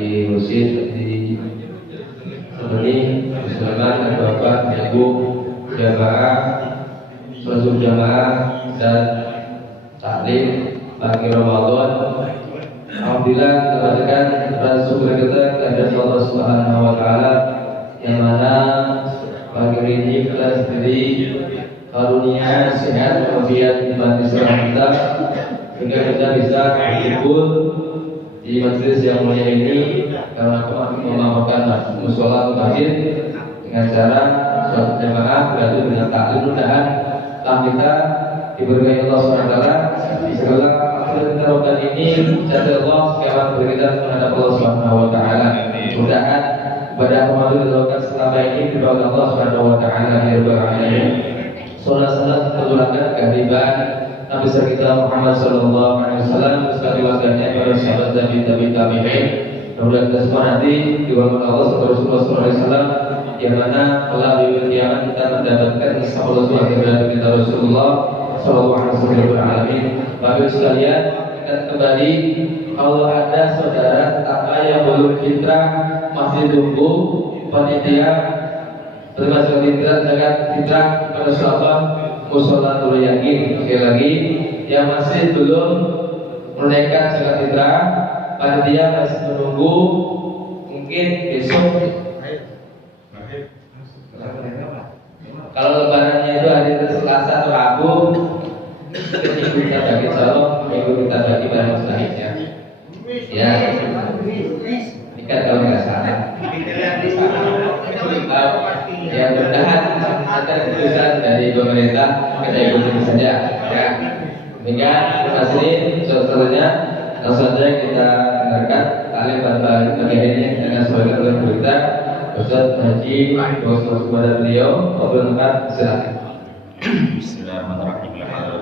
diurusin seperti usulan dan bapak, ibu, jamaah, sholat jamaah dan taklim pagi Ramadan. Alhamdulillah mendapatkan rasa syukur kita kepada Allah Subhanahu Wa Taala yang mana pagi ini kita sendiri karunia sehat walafiat di Islam kita sehingga kita bisa berkumpul di majelis yang mulia ini karena memamerkan mushola masjid dengan cara sholat jamaah berarti dengan taklim. Mudah-mudahan kita diberkahi Allah SWT di segala akhirat ini jasa Allah segala berkaitan menghadap Allah Subhanahu Wa Taala. Mudah-mudahan ibadah Ramadan dilakukan selama ini diberkahi Allah Subhanahu Wa Taala. Salat terulakan kehadiran Nabi kita Muhammad Sallallahu Alaihi Wasallam beserta keluarganya para sahabat dan tabi'in. Mudah-mudahan kita semua nanti diwakilkan Allah Rasulullah Sallallahu Alaihi Wasallam yang mana melalui kiamat kita mendapatkan sabda dari kita Rasulullah Sallallahu Alaihi Wasallam. Bapak sekalian, akan kembali kalau ada saudara tetangga yang belum fitrah masih tunggu panitia termasuk fitrah pada sholat musola dulu yakin. Sekali lagi yang masih belum menunaikan zakat fitrah panitia masih menunggu, mungkin besok. Kalau lebarannya itu hari Selasa atau Rabu, minggu kita bagi salom, minggu kita bagi barang selanjutnya. Ya, ini kan kalau nggak salah. Ya, mudah-mudahan ada keputusan dari pemerintah kita ikuti saja. Ya, sehingga masih selanjutnya langsung saja kita dengarkan kalian pada pagi ini dengan sebagai berita. Ustaz Haji Bos kepada beliau, perkenalkan silakan. Bismillahirrahmanirrahim.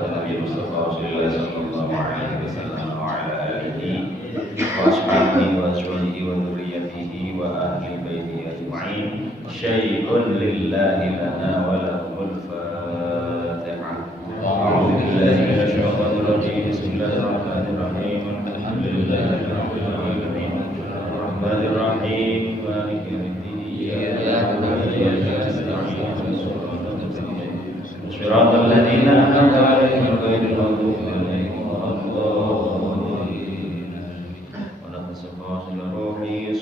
Nabi Mustafa Rasulullah sallallahu alaihi wasallam wa ala alihi wa ashabihi wa azwajihi wa dzurriyyatihi wa ahli baitihi ajma'in. Syai'un lillahi lana wa lahul Fatihah. A'udzu billahi minasy syaithanir rajim. Bismillahirrahmanirrahim. Alhamdulillahirabbil alamin. Arrahmanir rahim. Maliki yaumiddin. صراط الذين أنعمت عليهم غير المغضوب عليهم ولا الضالين. ونفس فاصل روحي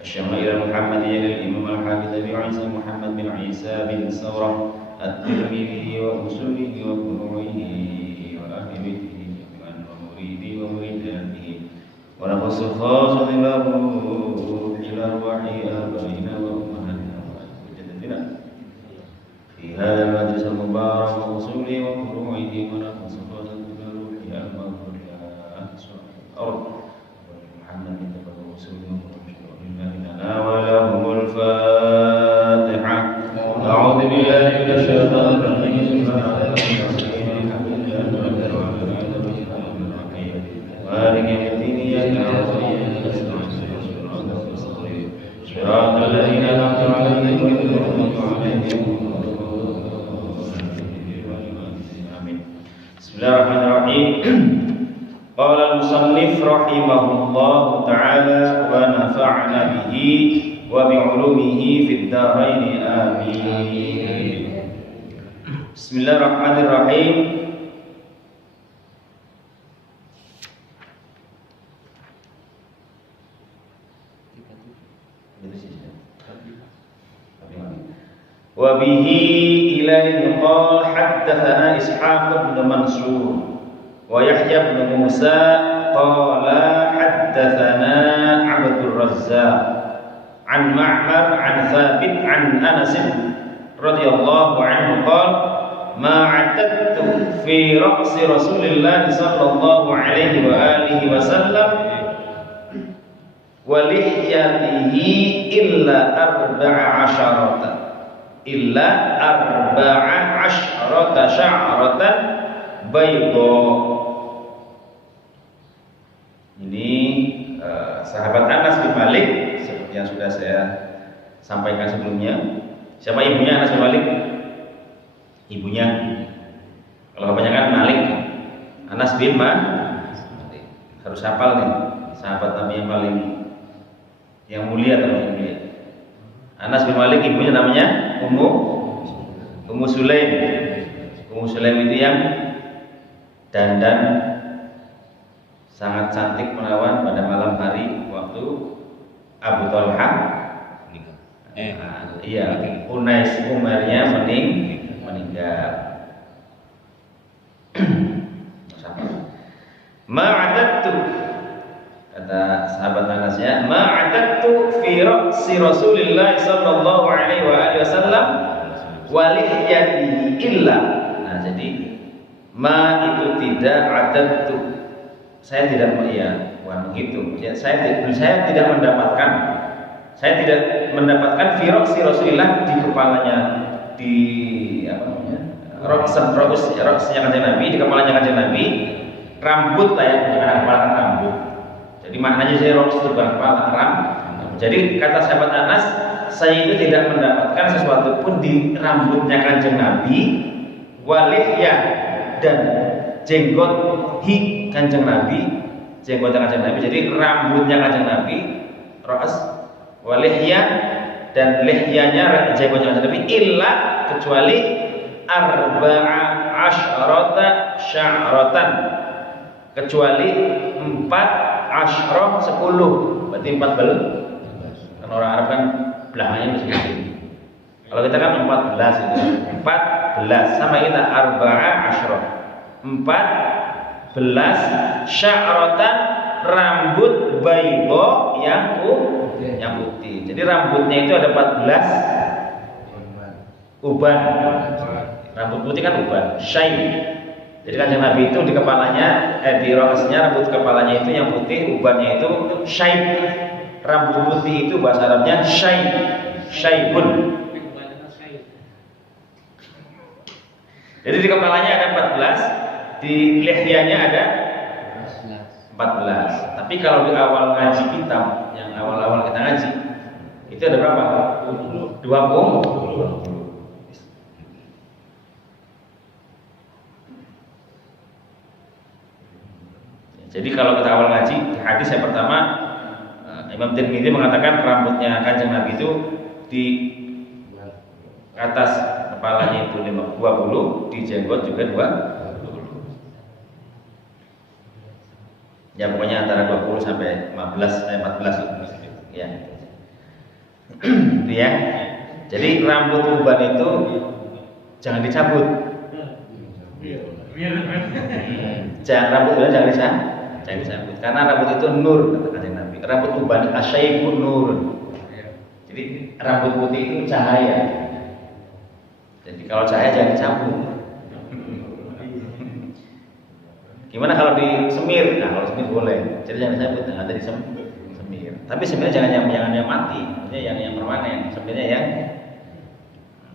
الشمائل المحمدية للإمام الحافظ أبي عيسى محمد بن عيسى بن ثورة الترمذي وأصوله وفروعه وأهل بيته جميعا ومريده ومريداته. ونفس فاصل إلى أرواح آبائنا وأمهاتنا وجدتنا في هذا المجلس المبارك وأصوله وفروعه. ونفس فاصل إلى روح المغفور الأرض محمد تبارك وأصوله وفروعه لنا ولهم الفاتحة. أعوذ بالله من الشيطان الرجيم. صراط الذين أنعمت عليهم غير المغضوب عليهم. آمين. بسم الله الرحمن الرحيم. قال المصنف رحمه الله تعالى ونفعنا به وبعلومه في الدارين آمين. بسم الله الرحمن الرحيم. وبه إليه قال حدثنا إسحاق بن منصور ويحيى بن موسى قال حدثنا عبد الرزاق عن معمر عن ثابت عن أنس رضي الله عنه قال ما عتدت في رأس رسول الله صلى الله عليه وآله وسلم ولحيته إلا 14 sya'ratan bayda. Ini sahabat Anas bin Malik seperti yang sudah saya sampaikan sebelumnya. Siapa ibunya Anas bin Malik? Ibunya. Kalau bapaknya kan Malik. Anas bin Malik. harus hafal nih, sahabat Nabi yang paling yang mulia atau yang mulia. Anas bin Malik, ibunya namanya Ummu Sulaim. Ummu Sulaim itu yang dandan sangat cantik menawan pada malam hari waktu Abu Talha Unais Umarnya meninggal. Ma'adattu, kata sahabat Anas ya, ma'adattu fi ra'si Rasulillah sallallahu alaihi wasallam wa lihyatihi illa. Nah, jadi ma itu tidak adattu. Saya tidak menghitung. Ya, saya tidak mendapatkan fi ra'si Rasulillah di kepalanya, di ra'snya kanjeng Nabi, di kepalanya kanjeng Nabi. Rambut lah ya, bukan kepala, rambut. Jadi maknanya saya rambut itu bukan kepala, rambut. Jadi kata sahabat Anas, saya itu tidak mendapatkan sesuatu pun di rambutnya kanjeng Nabi, walihya dan jenggot kanjeng Nabi, jenggotnya kanjeng Nabi. Jadi rambutnya kanjeng Nabi, ras, walihya dan lihyanya jenggotnya kanjeng Nabi, illa kecuali arba'a asyrata sya'ratan, kecuali 4 asyrah 10, berarti 14. Kan orang Arab kan belakangnya mesti. Kalau kita kan 14 itu. 14 sama kita arba'a asyrah. 14 sya'ratan, rambut baydo yang putih. Jadi rambutnya itu ada 14 uban. Rambut putih kan uban, syai. Jadi kanjeng Nabi itu di kepalanya, di ra'snya, rambut kepalanya itu yang putih, ubannya itu syaib. Rambut putih itu bahasa Arabnya syaibun. Jadi di kepalanya ada 14, di lihyanya ada 14. Tapi kalau di awal ngaji kita, yang awal-awal kita ngaji, itu ada berapa? 20. Jadi kalau kita awal ngaji, hadis yang pertama Imam Tirmidzi mengatakan rambutnya kanjeng Nabi itu di atas kepalanya itu 20, di jenggot juga 20. Ya pokoknya antara 20 sampai 14 ya. Itu ya. Jadi rambut uban itu jangan dicabut. Rambut uban jangan disambut, karena rambut itu nur, kata kanjeng Nabi. Rambut uban asyaiqun nur. Jadi rambut putih itu cahaya. Jadi kalau cahaya jangan dicabut. Gimana kalau disemir? Nah, kalau semir boleh. Jadi jangan dicabut, ada disemir. Tapi sebenarnya jangan yang mati, maksudnya yang permanen. Sebenarnya yang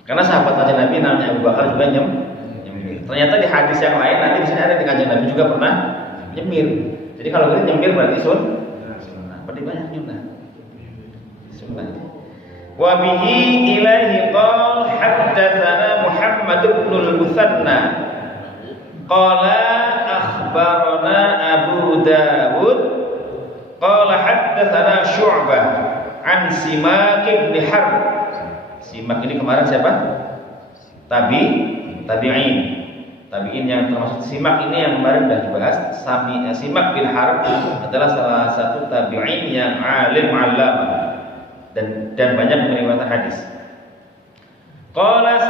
karena sahabat kanjeng Nabi namanya Abu Bakar juga nyemir. Ternyata di hadis yang lain nanti di sini ada di kanjeng Nabi juga pernah nyemir. Jadi kalau kita nyemir berarti sunnah. Berarti banyak sunnah. Wa bihi ilaihi qala haddatsana Muhammad ibn al-Mutsanna qala akhbarana Abu Dawud qala haddatsana Syu'bah an Simak ibn Harb. Simak ini kemarin siapa? Tabi'in yang termasuk Simak ini yang kemarin sudah dibahas. Simak bin Harb adalah salah satu tabi'in yang alim allamah dan banyak meriwayatkan hadis. Qala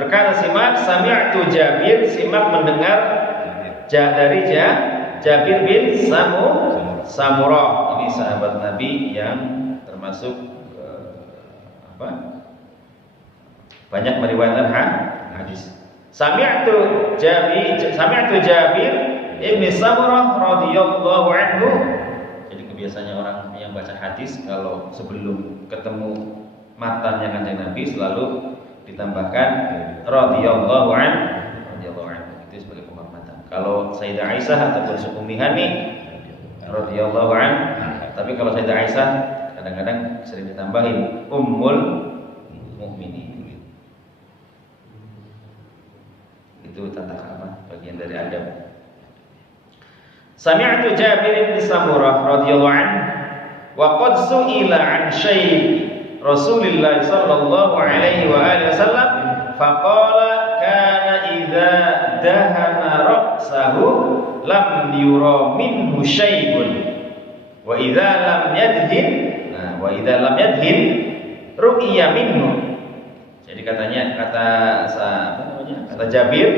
berkata Simak, sami'tu Jabir, Simak mendengar dari Jabir bin Samurah. Ini sahabat Nabi yang termasuk banyak meriwayatkan hadis. Sami'tu Jabir ibn Samurah radhiyallahu anhu. Jadi kebiasaannya orang yang baca hadis kalau sebelum ketemu matanya kanjeng Nabi selalu ditambahkan radhiyallahu anhu. Itu sebagai penghormatan. Kalau Sayyidah Aisyah ataupun Ummi Hani radhiyallahu anha. Tapi kalau Sayyidah Aisyah kadang-kadang sering ditambahin Ummul Mukminin. Itu tata krama, bagian dari adab. Sami'tu Jabir bin Samurah radhiyallahu anhu wa qad su'ila an syayb Rasulillah sallallahu alaihi wa alihi wasallam faqala kana idza dahana ra'sahu lam yura minhu syai'un wa idza lam yadhin ru'ya minhu. Jadi kata Jabir,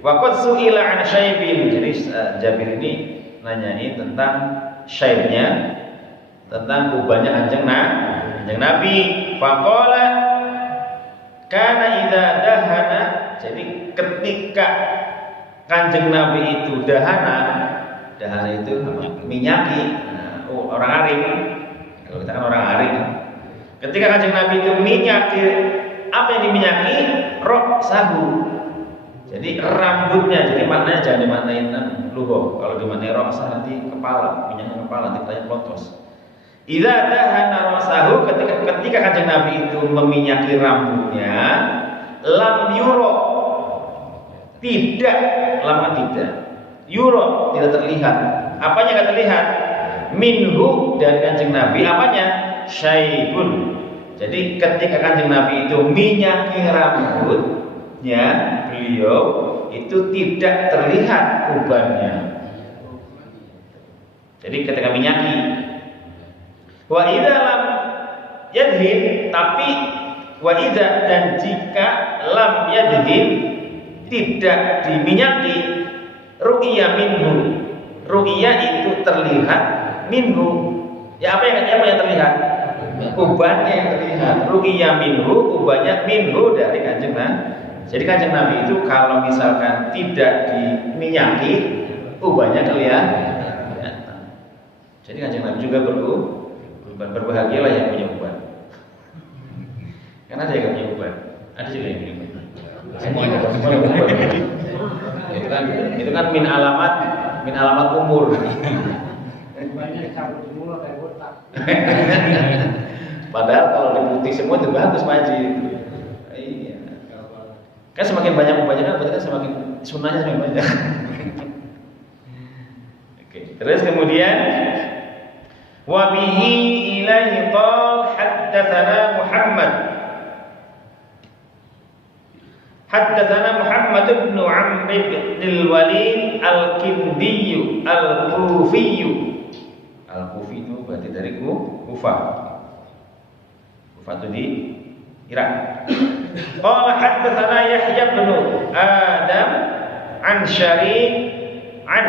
waqad su'ila an syaibin. Jadi Jabir ini nanyain tentang syaibnya, tentang ubannya Kanjeng Nabi. Faqala kana idza dahana. Jadi ketika Kanjeng Nabi itu dahana itu minyaki. Orang aring. Kalau kita kan orang aring. Ketika Kanjeng Nabi itu minyaki, apa yang diminyaki? Ra'sahu. Jadi rambutnya. Jadi maknanya jangan dimaknain luho. Kalau dimaknai ra'sah nanti kepala, minyaknya kepala, nanti kepalanya pelotos. Idza dahana ra'sahu, ketika Kanjeng Nabi itu meminyaki rambutnya, lam yuro, tidak, yuro, tidak terlihat. Apanya enggak terlihat? Minhu, dari Kanjeng Nabi, apanya? Syaibun. Jadi ketika Kanjeng Nabi itu minyaki rambutnya beliau, itu tidak terlihat ubannya. Jadi ketika minyaki, wa idza lam yadhin, tapi wa idza, dan jika lam yadhin, tidak diminyaki, ru'ya minhu, ru'ya itu terlihat, minhu, ya apa yang terlihat? Ubannya yang terlihat. Ru'ya minhu, ubannya minhu, dari Kanjeng Nabi. Jadi Kanjeng Nabi itu kalau misalkan tidak diminyaki, ubannya kelihatan. Jadi Kanjeng Nabi juga berbahagialah yang punya uban. Karena ada yang punya uban, ada juga yang punya uban. Semuanya itu kan min alamat umur. Padahal kalau diputih semua itu bagus Pak Haji. Iya. Kan semakin banyak ubannya kan berarti kan semakin sunnahnya semakin banyak. Oke. Terus kemudian wa bihi ilaihi qal haddatsana Muhammad bin Amr bin al-Walid al-Kindi al-Kufi. Al-Kufi itu berarti dari Kufah. Kufah itu di Irak. Qala haddatsana Yahya bin Adam an Syari' an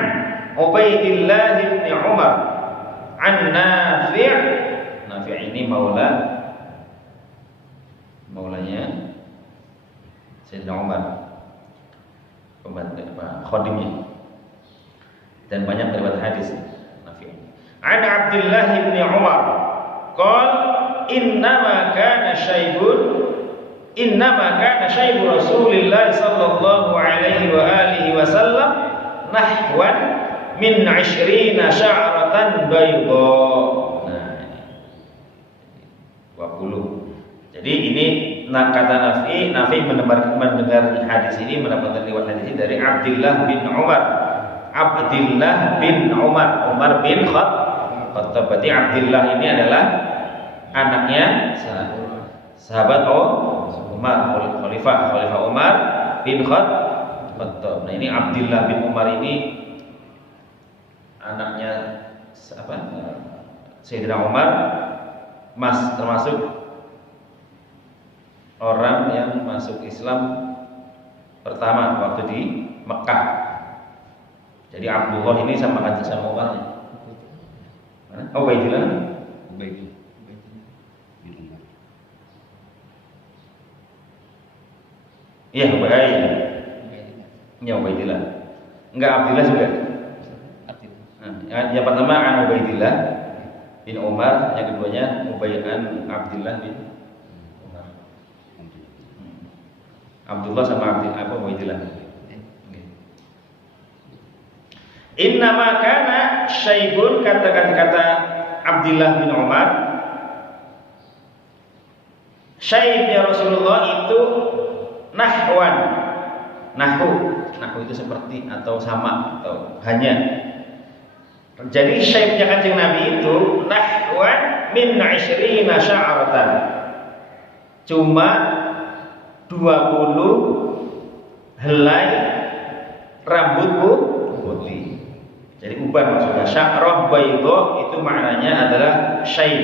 Ubaidillah bin Umar an Nafi' ini maulanya Sayyidina Umar, khadimnya, dan banyak riwayat hadis Nafi'. An Abdullah bin Umar qala innama kana syaibu Rasulillah sallallahu alaihi wa alihi wasallam nahwan min 20 sya'ratan bayda. Nah, 20. Jadi ini kata Nafi mendengar hadis ini, mendapatkan riwayat hadis ini dari Abdullah bin Umar. Umar bin Khattab. Berarti Abdullah ini adalah anaknya sahabat Umar, Khalifah Umar bin Khattab. Nah, ini Abdullah bin Umar ini anaknya Sayyidina Umar, termasuk orang yang masuk Islam pertama waktu di Mekah. Jadi Abdullah ini sama Umar. Mana? Ubaidillah. Iya, Ubaidillah. Enggak, Abdullah juga. Yang pertama an Ubaidillah bin Umar, yang keduanya Abdullah bin Umar. Abdullah sama Ubaidillah. Innama kana syaibun, kata Abdullah bin Umar, syaibnya Rasulullah itu nahwan. Nahu itu seperti atau sama atau hanya Jadi shape-nya Kanjeng Nabi itu nahwan min 20 sya'ratan. Cuma 20 helai rambut putih. Jadi uban maksudnya. Sya'rah baydha itu maknanya adalah shape.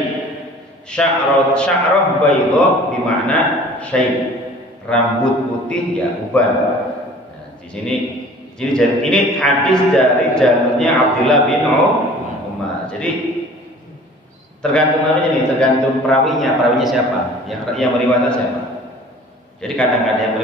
Sya'rah baydha bermakna shape. Rambut putih ya uban. Nah, di sini ini hadis dari jalurnya Abdullah bin Umar. Jadi tergantung namanya nih, tergantung perawinya siapa, yang meriwayatkan siapa. Jadi kadang-kadang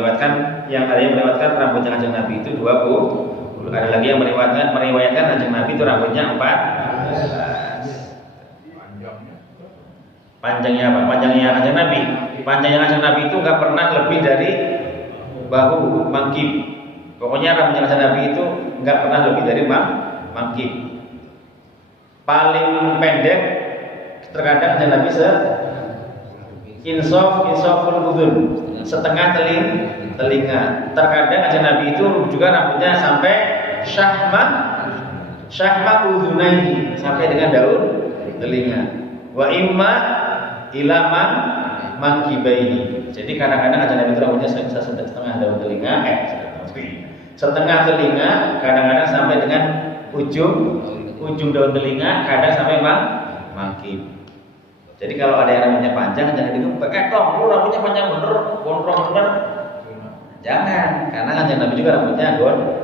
yang ada yang meriwayatkan rambutnya Kanjeng Nabi itu 20, ada lagi yang meriwayatkan Kanjeng Nabi itu rambutnya 14. Panjangnya apa? Panjangnya Kanjeng Nabi. Panjangnya Kanjeng Nabi itu nggak pernah lebih dari bahu, mangkib. Pokoknya rambutnya Kanjeng Nabi itu nggak pernah lebih dari mangkib. Paling pendek terkadang Kanjeng Nabi insaful udhun, setengah telinga. Terkadang Kanjeng Nabi itu juga rambutnya sampai syahma udhunaihi, sampai dengan daun telinga. Wa imma ilama mangkibaihi. Jadi kadang-kadang Kanjeng Nabi itu rambutnya setengah daun telinga, setengah telinga, kadang-kadang sampai dengan ujung daun telinga, kadang sampai mangkib. Jadi kalau ada yang rambutnya panjang, jangan itu lu rambutnya panjang bener, gondrong bener. Jangan, karena Kanjeng Nabi juga rambutnya gondrong.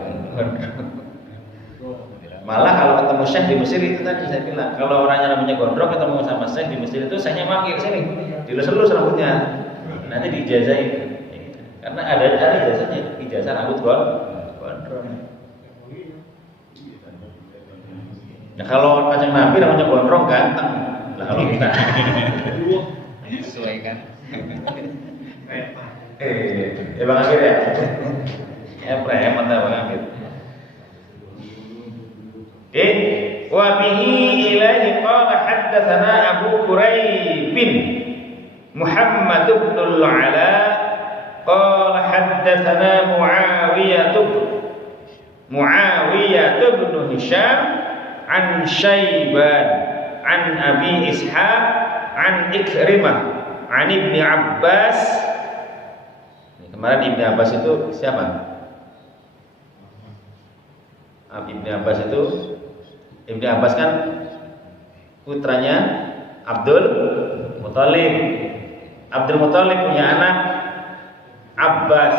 Malah kalau ketemu syekh di Mesir itu tadi saya bilang, kalau orangnya rambutnya gondrong ketemu sama syekh di Mesir itu syekhnya manggil sini, dilus-lus rambutnya, nanti diijazahin. Karena ada ijazahnya, ijazah rambut gondrong. Nah kalau Kanjeng Nabi rambutnya gondrong ganteng. Lah kalau kita sesuaikan. Bang Akhir ya. Preman Bang Akhir. Wa bihi ilaihi qala haddatsana Abu Quraib bin Muhammad bin al-Ala qala haddatsana Muawiyah bin Hisham an Syaiban an Abi Ishaq an Ikrimah an Ibni Abbas. Kemarin Ibni Abbas itu siapa? Ibni Abbas kan putranya Abdul Muthalib. Abdul Muthalib punya anak Abbas.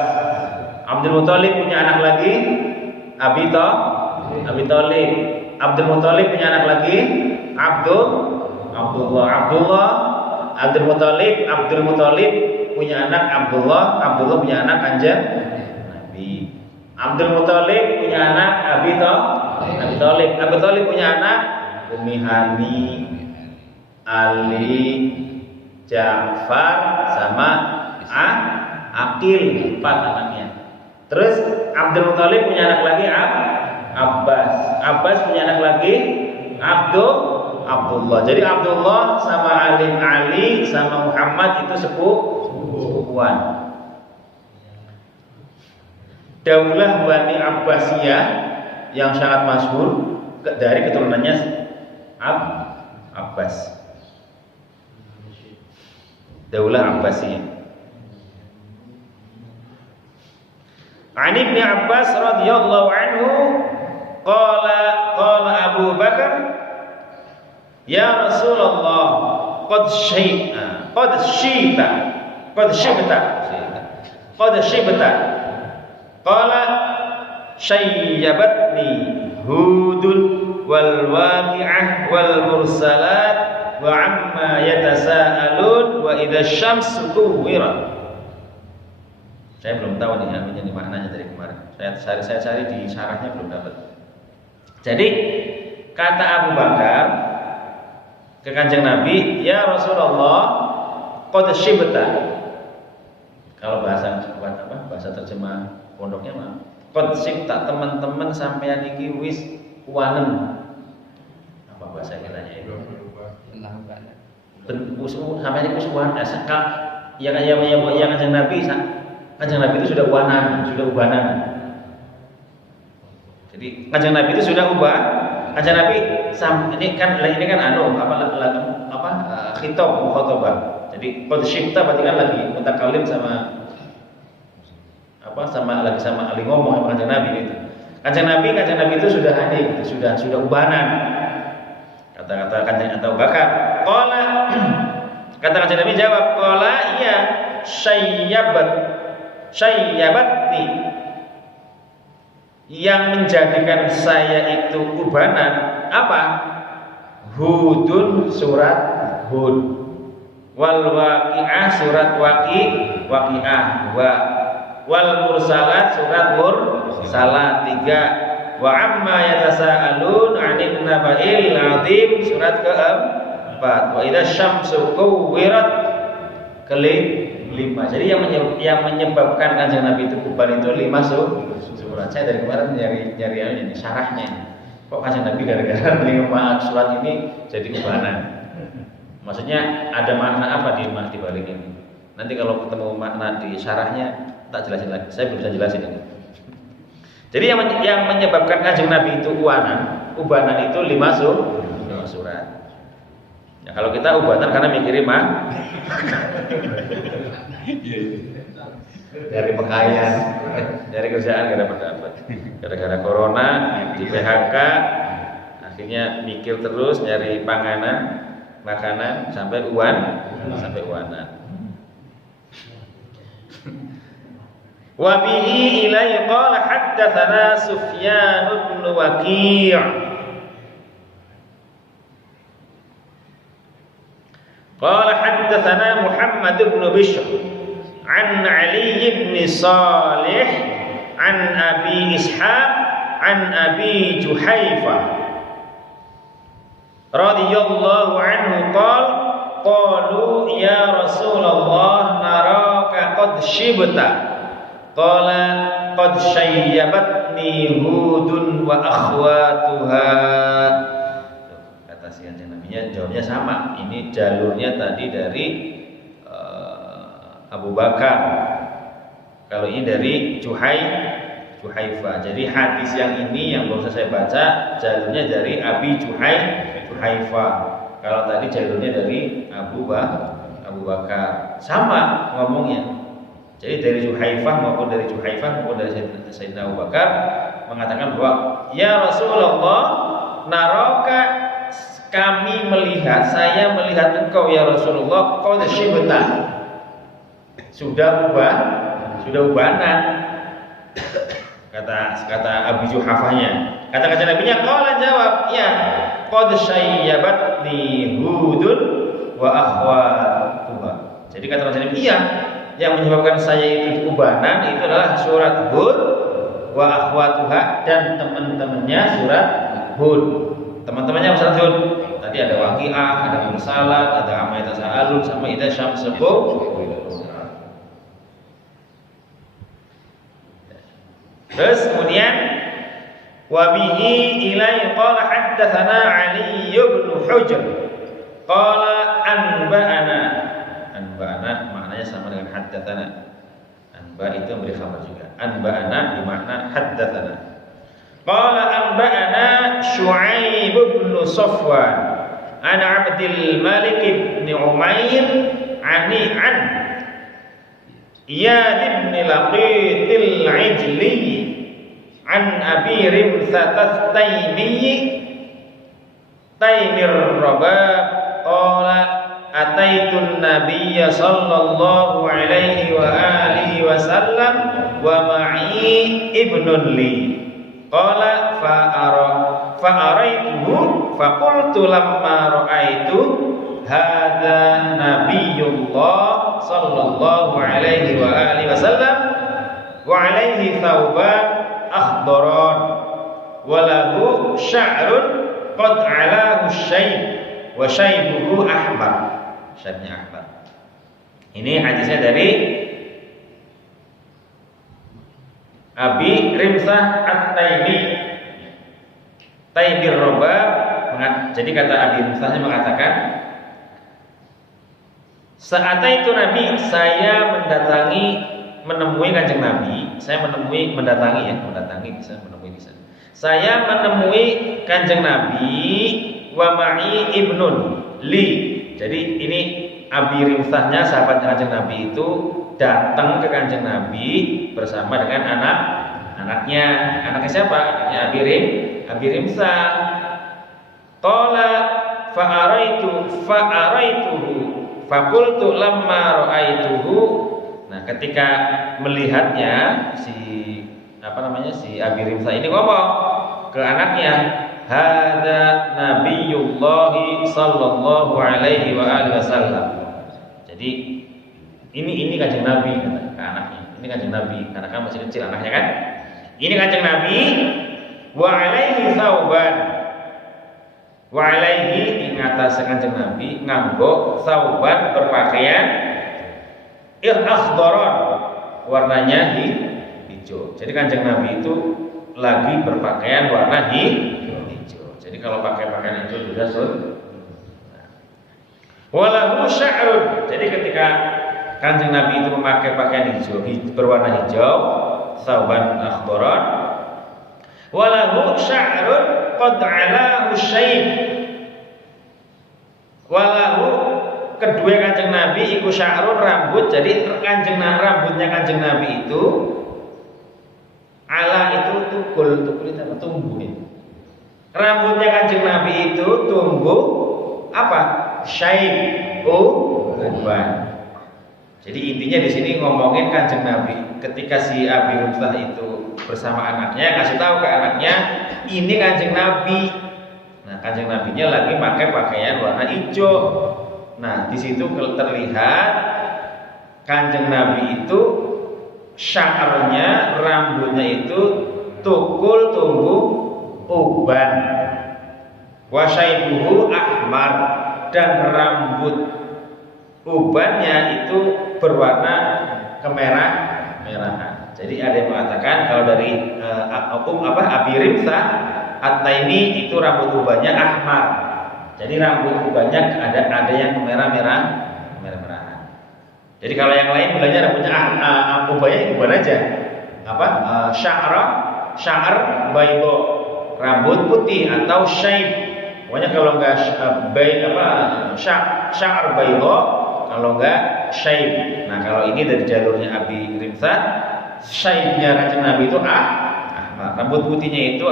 Abdul Muthalib punya anak lagi Abi Thalib. Abdul Muthalib punya anak lagi Abdullah. Abdul Muthalib punya anak Abdullah punya anak Kanjeng Nabi. Abdul Muthalib punya anak Abi Thalib punya anak Ummi Hani, Ali, Ja'far sama Aqil, 4 anaknya. Terus Abdul Muthalib punya anak lagi Abbas punya anak lagi Abdullah. Jadi Abdullah sama Ali sama Muhammad itu sepupuan. Daulah Bani Abbasiyah yang sangat masyhur dari keturunannya Abbas. Daulah Abbasiyah. An Ibnu Abbas radhiyallahu anhu qala Abu Bakar ya Rasulullah qad shibta qala syayyabatni hudun wal waqi'ah wal mursalat wa amma yatasaalun wa idza syamsu kuwirat. Saya belum tahu nih artinya di maknanya dari kemarin. Saya cari di syarahnya belum dapat. Jadi kata Abu Bakar ke Kanjeng Nabi, "Ya Rasulullah, qad syibta." Kalau bahasa terjemah pondoknya mah, "Qad syibta," teman-teman sampean iki wis kuwanen. Apa bahasa kitanya itu? Sampean iki wis kuwanen. Ya Kanjeng Nabi itu sudah ubanan. Jadi Kanjeng Nabi itu sudah Kanjeng Nabi ini kan khitab mukhatabah. Jadi qad syibta berarti kan lagi mutakallim sama ahli ngomong sama Kanjeng Nabi gitu. Kanjeng Nabi itu sudah hadir, sudah ubanan. Kata Kanjeng Abu Bakar, qala kata Kanjeng Nabi jawab, qala iya syayyabatni, yang menjadikan saya itu ubanan apa? Hudun, surat Hud, wal waqi'ah, surat waqi'ah, wal mursalat, surat mursalat 3, wa amma yatasaalun 'anil naba'il 'adzim, surat ke-4, wa idza syamsu kuwirat ke-5. Jadi yang menyebabkan Kanjeng Nabi itu uban itu 5 surat. Saya dari kemarin nyari ini syarahnya. Kok Kanjeng Nabi gara-gara 5 surat ini jadi ubanan? Maksudnya ada makna apa di balik ini? Nanti kalau ketemu makna di syarahnya tak jelasin lagi. Saya belum bisa jelasin ini. Jadi yang menyebabkan Kanjeng Nabi itu ubanan itu 5 surat. Ya, kalau kita ubanan karena mikirin dari pakaian, dari kerjaan gak dapat. Gara-gara corona di PHK, akhirnya mikir terus nyari makanan sampai uanan. Wa bihi ilai qala haddatsana Sufyan bin Waqi'. Qala haddatsana Muhammad bin Bishr an Ali bin Salih an Abi Ishaq an Abi Juhayfah radhiyallahu anhu qalu ya Rasulullah naraka qad shibta, qala qad syayyabatni Hudun wa akhwatuha. Kata si Nabinya jawabnya sama. Ini jalurnya tadi dari Abu Bakar. Kalau ini dari Juhaifah. Jadi hadis yang ini yang baru saya baca jalurnya dari Abi Juhaifah. Kalau tadi jalurnya dari Abu Bakar. Sama ngomongnya. Jadi dari Juhaifah maupun dari Sayyidina Abu Bakar mengatakan bahwa ya Rasulullah, naraka, saya melihat engkau ya Rasulullah, qad syibta, sudah ubanan. Kata Abu Juhaifahnya. Kata Nabinya, qala jawab, ya qad syayyabatni Hudun wa akhwatuha. Jadi kata Nabi, iya, yang menyebabkan saya itu ubanan itu adalah surat Hud wa akhwatuha dan teman-temannya surat Hud. Teman-temannya surat Hud. Tadi ada Waqi'ah, ada Mursalat, ada Amma Yatasaalun, sama Idza Syamsu Terus kemudian wa bihi ilai qala haddatsana Ali bin Hujr qala anba'ana maknanya sama dengan haddatsana. Anba itu memberi khabar juga. Anba'ana bermakna haddatsana. Qala anba'ana Syu'aib bin Safwan an Abdul Malik bin Umair an Iyad ibn Laqit al-Ijli an Abi Rimsat Taimir Rabab qala ataitun nabiyya sallallahu alaihi wa alihi wa sallam wa ma'i ibnun li qala fa'araituhu faqultu lamma ra'aitu hadza nabiyullah sallallahu alaihi wa alihi wasallam wa alaihi thawban akhdaran wa lahu sya'run qad alahu syayb wa syaybuhu ahmar. Syaibnya ahmar. Ini hadisnya dari Abi Rimsah At-Taimi Taimir Rabab. Jadi kata Abi Rimsahnya mengatakan, saat itu Nabi, saya menemui Kanjeng Nabi. Saya menemui bisa menemui di sana. Saya menemui Kanjeng Nabi wa ma'i ibnun li. Jadi ini Abi Rimsahnya sahabat Kanjeng Nabi itu datang ke Kanjeng Nabi bersama dengan anaknya. Anaknya siapa? Anaknya Abi Rimsah. Qala fa'araituhu faqultu lamma ra'aituhu. Nah, ketika melihatnya si Abi Rimsah ini ngomong ke anaknya, hadza nabiyullah sallallahu alaihi wa alihi wasallam. Jadi ini Kanjeng Nabi, kata ke anaknya. Ini Kanjeng Nabi, karena kan masih kecil anaknya kan. Ini Kanjeng Nabi wa alaihi sauban. Wa alaihi ing atas Kanjeng Nabi nganggo sauban berpakaian akhdaron, warnanya hijau. Jadi Kanjeng Nabi itu lagi berpakaian warna hijau. Jadi kalau pakai pakaian hijau sudah walahu sya'run. Jadi ketika Kanjeng Nabi itu memakai pakaian hijau berwarna hijau, sauban akhdaran, walahu sya'run qad 'alahu syayb. Walahu kedua Kanjeng Nabi iku sya'run rambut. Jadi rambutnya Kanjeng Nabi itu ala itu tukul itu apa? Tumbuh. Rambutnya Kanjeng Nabi itu tumbuh apa? Syayb, uban. Jadi intinya di sini ngomongin Kanjeng Nabi. Ketika si Abi Rimsah itu bersama anaknya ngasih tahu ke anaknya, ini Kanjeng Nabi. Nah, Kanjeng Nabinya lagi pakai pakaian warna hijau. Nah, di situ terlihat Kanjeng Nabi itu sya'arnya, rambutnya itu tukul tumbuh uban. Wa syaibuhu ahmar, dan rambut ubannya itu berwarna kemerah-merahan. Jadi ada yang mengatakan kalau dari Abi Rimsah At-Taimi itu rambut ubannya ahmar. Jadi rambut ubannya ada yang merah-merahan. Jadi kalau yang lain bilangnya rambutnya ubannya uban aja. Sya'ar baydo, rambut putih atau syaib. Pokoknya kalau enggak sya'ar baydo, kalau enggak syaib. Nah, kalau ini dari jalurnya Abi Rimsah, syaibnya Kanjeng Nabi itu rambut putihnya itu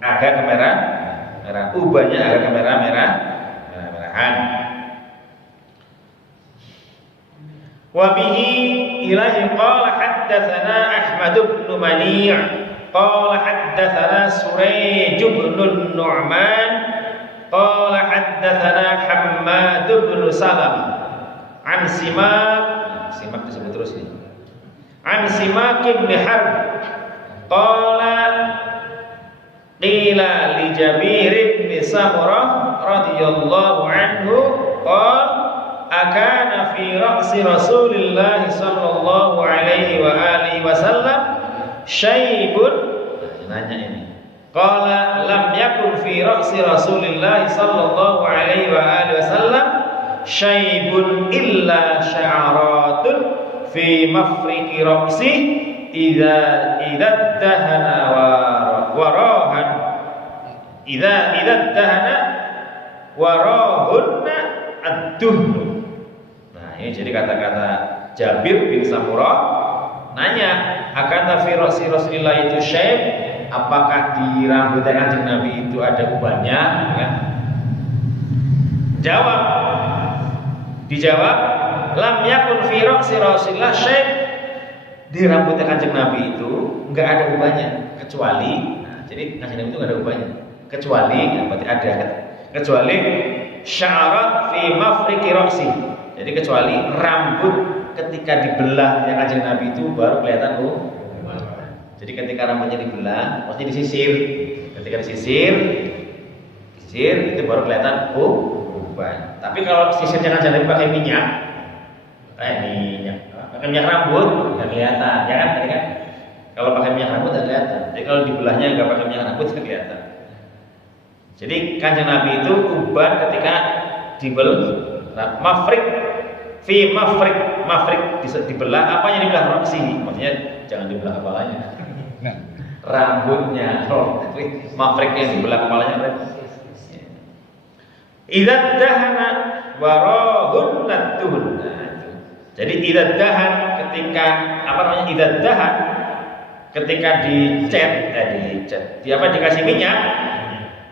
agak merah, ubannya agak merah-merahan. Wa bihi ilahi qala haddatsana Ahmad bin Mani' qala haddatsana Surayj bin Nu'man qala haddatsana Hammad bin Salam an Simak disebut terus ini. An Simak bin Harb qala qila li Jabir bin Samurah radhiyallahu anhu qala akana fi ra'si Rasulillah sallallahu alaihi wa alihi wasallam syaibun. Nanya ini. Qala lam yakun fi ra'si Rasulillah sallallahu alaihi wa alihi wasallam syaibun illa sya'aratun fi mafriqi ra'si idza dahana warahan idza dahana warahunna ad-duhn. Nah, ini jadi kata-kata Jabir bin Samurah nanya, akan fi ra'si Rasulillah itu syaib, apakah di rambut Kanjeng Nabi itu ada ubannya, kan? Dijawab lam yakun fi ra'si Rasulillah syaib, di rambut Kanjeng Nabi itu enggak ada ubannya kecuali, nah, jadi Kanjeng Nabi itu enggak ada ubannya kecuali, berarti ada, kecuali sya'arat fi mafriqi ra'si. Jadi kecuali rambut ketika dibelah yang Kanjeng Nabi itu baru kelihatan Jadi ketika rambutnya dibelah, maksudnya disisir. Ketika disisir itu baru kelihatan uban. Tapi kalau sisirnya Kanjeng Nabi pakai minyak, pakai minyak rambut nggak kelihatan, ya kan? Kalau pakai minyak rambut nggak kelihatan. Jadi kalau dibelahnya nggak pakai minyak rambut nggak kelihatan. Jadi Kanjeng Nabi itu uban ketika mafrik dibelah, apanya dibelah roksi, maksudnya jangan dibelah kepalanya. rambutnya. Mavriknya di belah kepalanya repot. Idza dahana warahun natuhun. Jadi idza dahan ketika idza dahan ketika dicat, dikasih minyak,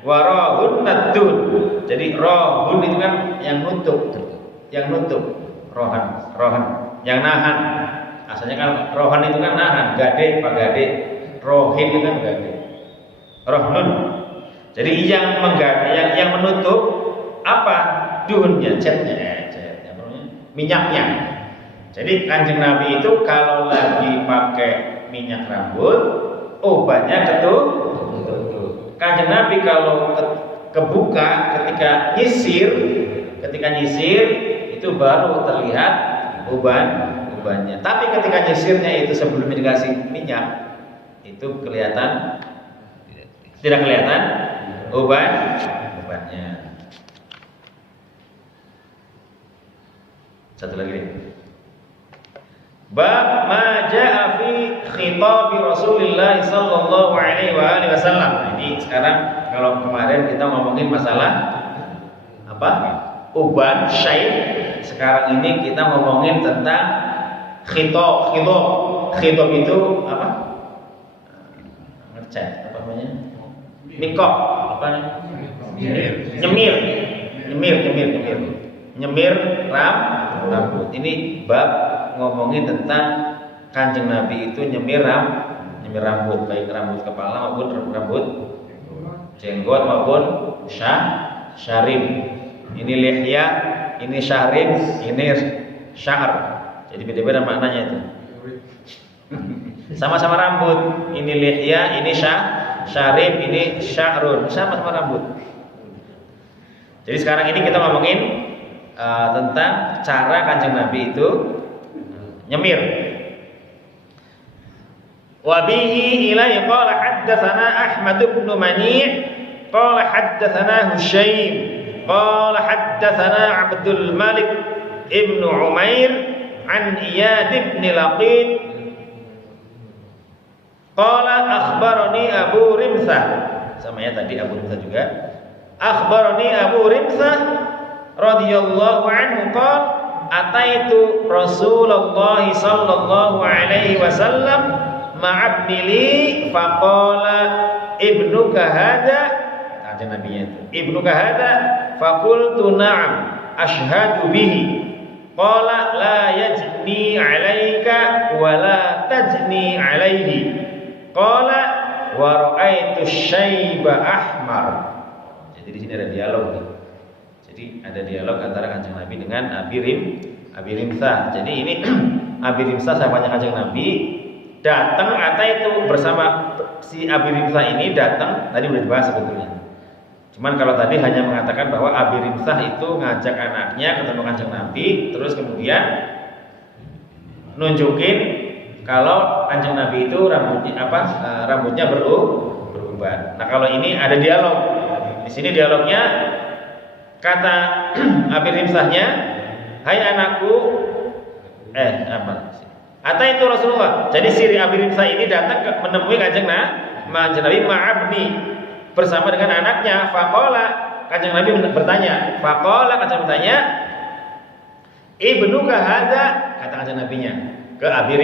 warahun natuhun. Jadi rohun itu kan yang nutup, rohan, yang nahan. Asalnya kan rohan itu kan nahan, gade, rohin itu kan gade, rohnun. Jadi yang menutup apa? Duhunnya, catnya, minyaknya. Jadi Kanjeng Nabi itu kalau lagi pakai minyak rambut, obatnya ketutup. Kanjeng Nabi kalau kebuka ketika nyisir itu baru terlihat ubannya. Tapi ketika nyisirnya itu sebelum dikasih minyak itu tidak kelihatan ubannya. Satu lagi nih. Bab ma jaa fi khitab Rasulullah sallallahu alaihi wasallam. Ini sekarang kalau kemarin kita ngomongin masalah apa? Uban, syait. Sekarang ini kita ngomongin tentang khitab. Khitab itu apa? Ngecat apa namanya? Mikop, apa namanya? Nyemir rambut. Ini bab ngomongin tentang Kanjeng Nabi itu nyemir rambut, baik rambut kepala maupun rambut jenggot maupun syarib. Ini lihya, ini syarib, ini sya'r. Jadi beda-beda maknanya itu. Sama-sama rambut. Ini lihya, ini syarib, ini sya'run. Sama-sama rambut. Jadi sekarang ini kita ngomongin tentang cara Kanjeng Nabi itu nyemir. Wa bihi ilaihi qala haddatsana Ahmad bin Mani' qala haddatsana Hushaym qala haddatsana Abdul Malik ibn Umair an Iyad ibn Laqid qala akhbarani Abu Rimsah, sama ya tadi Abu Rimsah juga. Akhbarani Abu Rimsah radhiyallahu anhu qala ataitu Rasulullah sallallahu alaihi wasallam ma'abnili faqala ibnuka hada, ada nabinya itu, ibnuka hada, faqultu na'am ashhadu bihi, qala la yajni alaika wa la tajni alaihi, qala wa ra'aitu syaiba ahmar. Jadi di sini ada dialog nih. Jadi ada dialog antara Kanjeng Nabi dengan Abi Rimsah. Jadi ini Abi Rimsah sahabatnya Kanjeng Nabi datang itu bersama si Abi Rimsah ini datang, tadi udah dibahas sebetulnya. Cuman kalau tadi hanya mengatakan bahwa Abi Rimsah itu ngajak anaknya ketemu Kanjeng Nabi, terus kemudian nunjukin kalau Kanjeng Nabi itu rambutnya beruban. Nah kalau ini ada dialog. Di sini dialognya kata Abi Rimsahnya, hai anakku, Ata itu Rasulullah. Jadi si Abi Rimsah ini datang menemui Kanjeng Nabi ma'abni bersama dengan anaknya. Faqala, Kanjeng Nabi bertanya. Faqala, Kanjeng bertanya, ibnuka hada, kata Kanjeng Nabinya ke Abi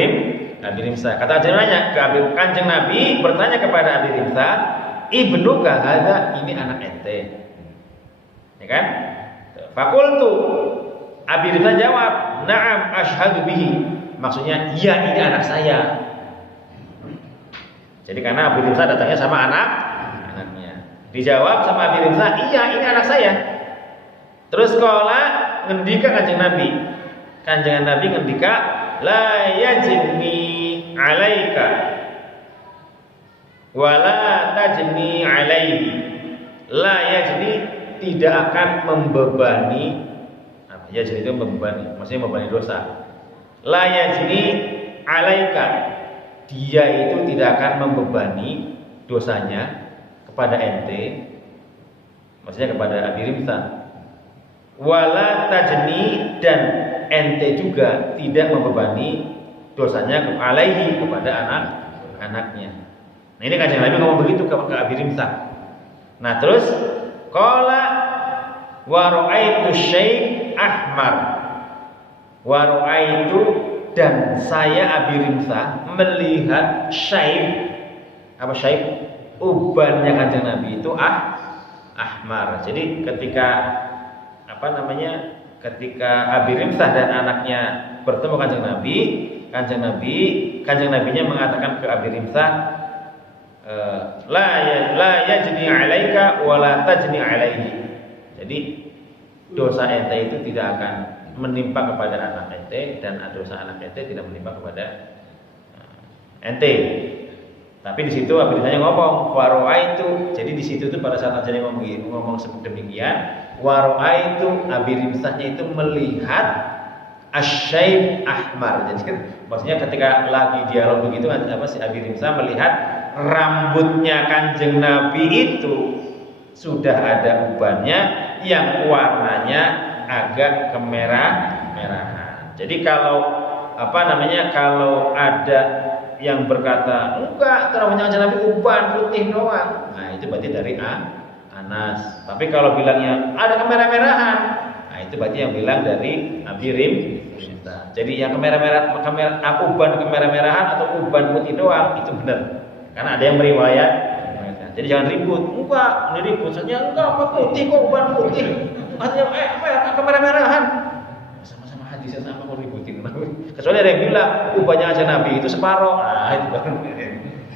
Rimsah. Kata Kanjeng Nabi bertanya kepada Abi Rimsah, ibnuka hada, ini anak ente. Ya kan? Fakultu, Abi Rimsah jawab, na'am ashhadu bihi. Maksudnya, iya ini anak saya. Jadi karena Abi Rimsah datangnya sama anaknya. Dijawab sama Abi Rimsah, iya ini anak saya. Terus qala ngendika Kanjeng Nabi. Kanjeng Nabi ngendika, la yajni alaika wala tajni alaihi. La yajni, tidak akan membebani. Yajni itu membebani, maksudnya membebani dosa. La yajni alaika, dia itu tidak akan membebani dosanya kepada ente, maksudnya kepada Abi Rimsah. Wala tajni, dan ente juga tidak membebani dosanya alaihi, kepada anaknya. Nah, ini Kanjeng Nabi ngomong begitu ke Abi Rimsah. Nah, terus qala wa ra'aitu syai' ahmar. Wa ra'aitu, dan saya Abi Rimsah melihat syai'. Apa syai'? Ubannya Kanjeng Nabi itu ahmar. Jadi ketika ketika Abi Rimsah dan anaknya bertemu Kanjeng Nabinya mengatakan ke Abi Rimsah, la yajni 'alaika wa la tajni 'alaihi. Jadi dosa ente itu tidak akan menimpa kepada anak ente, dan dosa anak ente tidak menimpa kepada ente. Tapi di situ Abi Rimsahnya ngomong waroa itu. Jadi di situ tuh pada saat Kanjeng ngomong seperti demikian, waroa itu Abi Rimsahnya itu melihat asyai' ahmar. Jadi kan maksudnya ketika lagi dialog begitu, si Abi Rimsah melihat rambutnya Kanjeng Nabi itu sudah ada ubannya yang warnanya agak kemerah-merahan. Jadi kalau kalau ada yang berkata enggak, rambutnya Kanjeng Nabi uban putih doang, nah itu berarti dari Anas. Tapi kalau bilangnya ada kemerah-merahan, nah itu berarti yang bilang dari Abi Rimsah. Jadi yang uban kemerah-merahan atau uban putih doang itu benar. Karena ada yang meriwayat. Jadi jangan ribut. Enggak, ini ribut. Soalnya enggak apa putih kok, uban putih. Katanya kemerah-merahan. Sama-sama hadisnya sama kok ributin. Kecuali ada yang bilang ubannya Kanjeng Nabi itu separoh. Nah, itu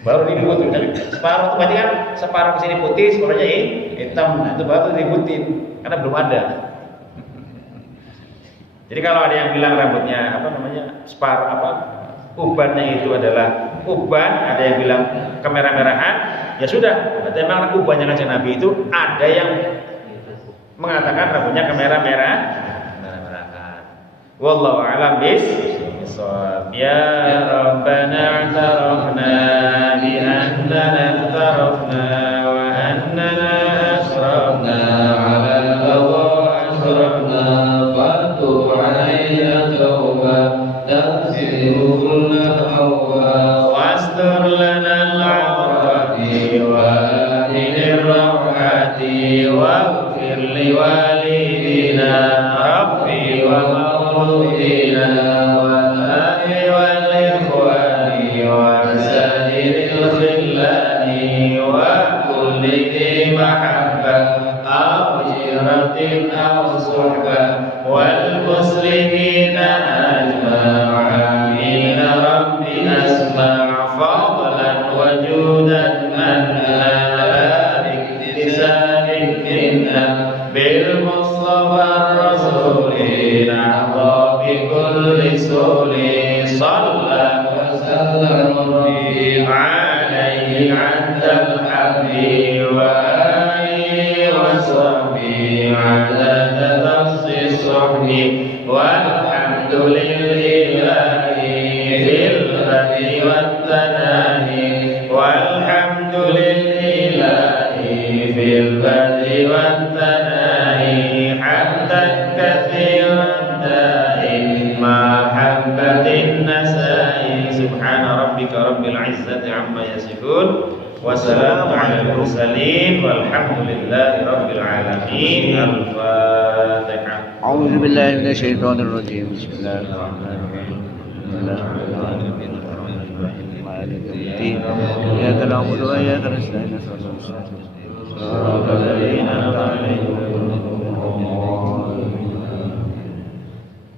baru ribut. Separoh itu berarti kan separoh kesini putih, separohnya hitam. Nah, itu baru ributin. Karena belum ada. Jadi kalau ada yang bilang rambutnya ubannya itu adalah uban, ada yang bilang kemerah-merahan, ya sudah, berarti memang ubannya Kanjeng Nabi itu ada yang mengatakan rambutnya kemerah-merahan. Wallahu a'lam bissawab. Ya Rabbana i'tarafna bi annana i'tarafna wa annana asrafna ala asrafna fatu alayna tawbah taghfiru kulla awwa wastur lana al-'awrati wa ahinir rawhati waghfir li walidina rabbi wa mawludina wa ahli wal ikhwani wa sairil khillani wa kulli dhi mahabbah aw jiratin aw suhbah wal muslimina ajma'in rabbi asma' fadlan wa judan manna biktisanin minna bil mustafa rasulin a'ta bi kulli suli salla wa sallam rabbi alaihi 'adal habbi wa alihi wa sahbihi 'adada tafsis sahbihi walhamdulillahi fil hadi wat tanahi walhamdulillahi fil hadi wat tanahi hamdan katsiran daim mahabbatin nasai subhana rabbika rabbil izzati amma yasifun wa salamun alal mursalin walhamdulillahi rabbil alamin. Al-Fatihah. أعوذ بالله من الشيطان الرجيم. بسم الله الرحمن الرحيم. مالك يوم الدين. إياك نعبد وإياك نستعين. صراط الذين أنعمت